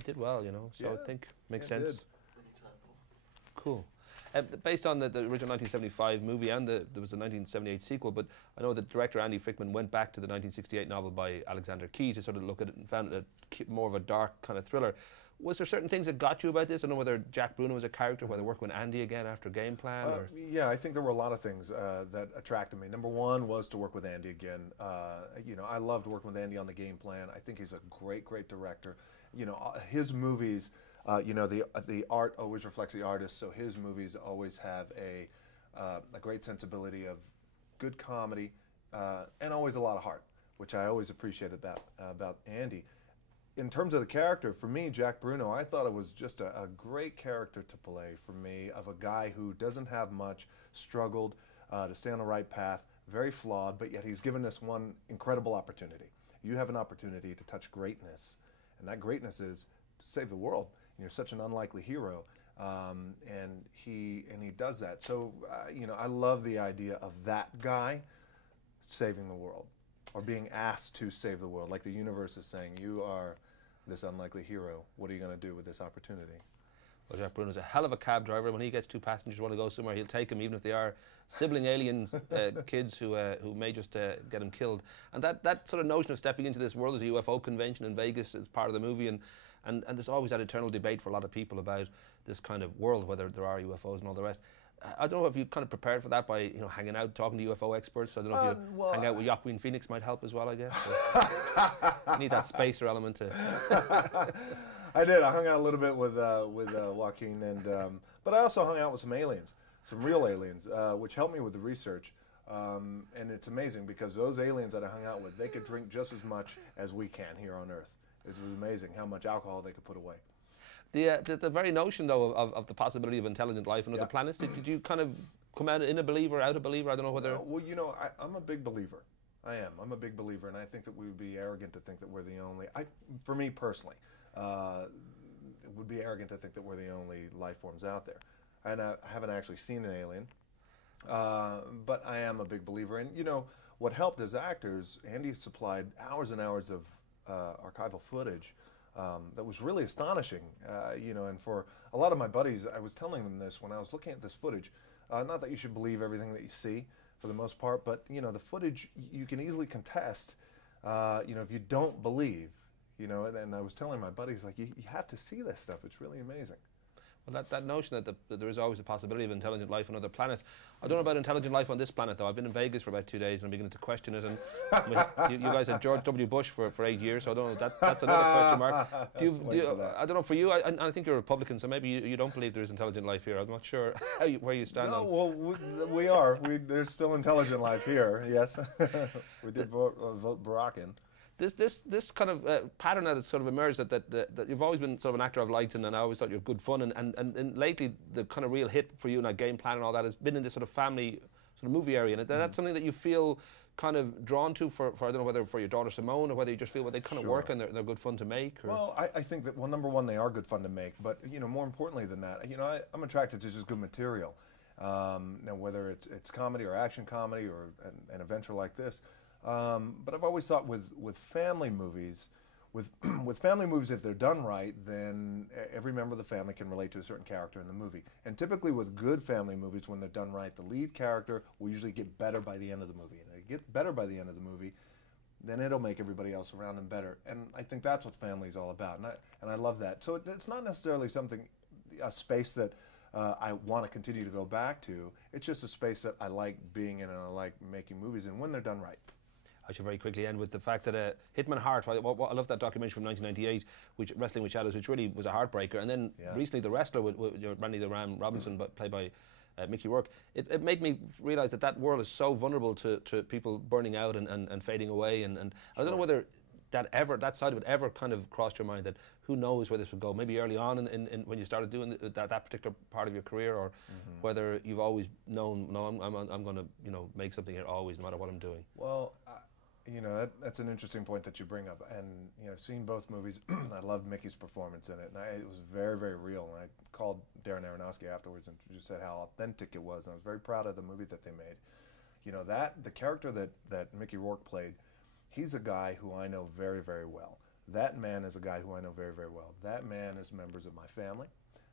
it did well, you know. So Yeah, I think makes yeah, it sense. did. Cool. Based on the original 1975 movie and there was a 1978 sequel, but I know that director Andy Frickman went back to the 1968 novel by Alexander Key to sort of look at it and found it more of a dark kind of thriller. Was there certain things that got you about this? I don't know whether Jack Bruno was a character, whether working with Andy again after Game Plan? Or Yeah, I think there were a lot of things that attracted me. Number one was to work with Andy again. You know, I loved working with Andy on the Game Plan. I think he's a great, great director. You know, his movies, you know, the art always reflects the artist, so his movies always have a great sensibility of good comedy and always a lot of heart, which I always appreciate about Andy. In terms of the character, for me, Jack Bruno, I thought it was just a great character to play for me, of a guy who doesn't have much, struggled to stay on the right path, very flawed, but yet he's given us one incredible opportunity. You have an opportunity to touch greatness, and that greatness is to save the world. And you're such an unlikely hero, and he does that. So, you know, I love the idea of that guy saving the world, or being asked to save the world, like the universe is saying, you are this unlikely hero. What are you going to do with this opportunity? Well, Jack Bruno's a hell of a cab driver. When he gets two passengers who want to go somewhere, he'll take them, even if they are sibling aliens, kids who may just get him killed. And that sort of notion of stepping into this world, as a UFO convention in Vegas is part of the movie, and there's always that eternal debate for a lot of people about this kind of world, whether there are UFOs and all the rest. I don't know if you kind of prepared for that by, you know, hanging out, talking to UFO experts. I don't know if you hang out with Joaquin Phoenix might help as well, I guess. You need that spacer element to... I did. I hung out a little bit with Joaquin, but I also hung out with some aliens, some real aliens, which helped me with the research. And it's amazing because those aliens that I hung out with, they could drink just as much as we can here on Earth. It was amazing how much alcohol they could put away. The very notion, though, of the possibility of intelligent life on other planets, did you kind of come out in a believer, out a believer? I don't know whether... Well, you know, I'm a big believer. I am. I'm a big believer, and I think that we would be arrogant to think that we're the only... For me personally, it would be arrogant to think that we're the only life forms out there. And I haven't actually seen an alien, but I am a big believer. And, you know, what helped as actors, Andy supplied hours and hours of archival footage that was really astonishing, you know, and for a lot of my buddies, I was telling them this when I was looking at this footage, not that you should believe everything that you see for the most part, but, you know, the footage you can easily contest, you know, if you don't believe, you know, and I was telling my buddies, like, you have to see this stuff, it's really amazing. Well, that notion that there is always a possibility of intelligent life on other planets. I don't know about intelligent life on this planet, though. I've been in Vegas for about 2 days and I'm beginning to question it. And I mean, you guys had George W. Bush for 8 years, so I don't know. That's another question mark. I don't know, for you, I think you're a Republican, so maybe you don't believe there is intelligent life here. I'm not sure where you stand on. Well, we are. There's still intelligent life here, yes. We did vote Barack in. This kind of pattern that has sort of emerged, that you've always been sort of an actor I've liked, and I always thought you were good fun, and lately the kind of real hit for you and that Game Plan and all that has been in this sort of family sort of movie area, and that's something that you feel kind of drawn to for I don't know whether for your daughter Simone, or whether you just feel they kind of work and they're good fun to make. Or? Well, I think that, well, number one, they are good fun to make, but, you know, more importantly than that, you know, I'm attracted to just good material. Now, whether it's comedy or action comedy or an adventure like this. But I've always thought with family movies, with family movies, if they're done right, then every member of the family can relate to a certain character in the movie. And typically with good family movies, when they're done right, the lead character will usually get better by the end of the movie. And if they get better by the end of the movie, then it'll make everybody else around them better. And I think that's what family is all about. And I love that. So it's not necessarily a space that I want to continue to go back to. It's just a space that I like being in and I like making movies in when they're done right. I should very quickly end with the fact that Hitman Hart, I love that documentary from 1998, Wrestling with Shadows, which really was a heartbreaker. And then recently The Wrestler with Randy the Ram Robinson, played by Mickey Rourke. It made me realise that world is so vulnerable to people burning out and fading away. And I don't know whether that side of it ever kind of crossed your mind, that who knows where this would go, maybe early on in when you started doing that particular part of your career, or whether you've always known, no, I'm going to, you know, make something here always, no matter what I'm doing. Well, you know, that's an interesting point that you bring up, and, you know, seeing both movies, I loved Mickey's performance in it, and it was very, very real. And I called Darren Aronofsky afterwards and just said how authentic it was, and I was very proud of the movie that they made. You know, the character that Mickey Rourke played, he's a guy who I know very, very well. That man is a guy who I know very, very well. That man is members of my family.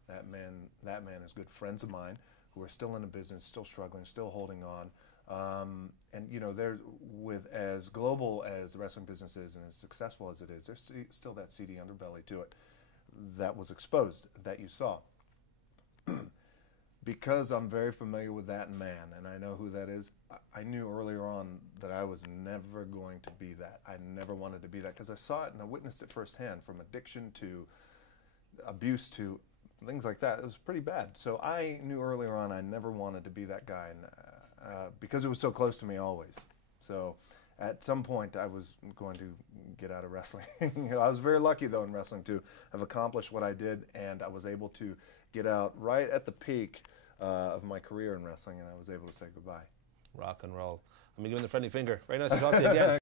That man is good friends of mine who are still in the business, still struggling, still holding on. And you know, they're with as global as the wrestling business is and as successful as it is, there's still that seedy underbelly to it that was exposed, that you saw. Because I'm very familiar with that man and I know who that is, I knew earlier on that I was never going to be that. I never wanted to be that because I saw it and I witnessed it firsthand, from addiction to abuse to things like that. It was pretty bad. So I knew earlier on I never wanted to be that guy, and because it was so close to me always. So at some point I was going to get out of wrestling. You know, I was very lucky though in wrestling to have accomplished what I did, and I was able to get out right at the peak of my career in wrestling, and I was able to say goodbye. Rock and roll. I'm giving the friendly finger. Very nice to talk to you again.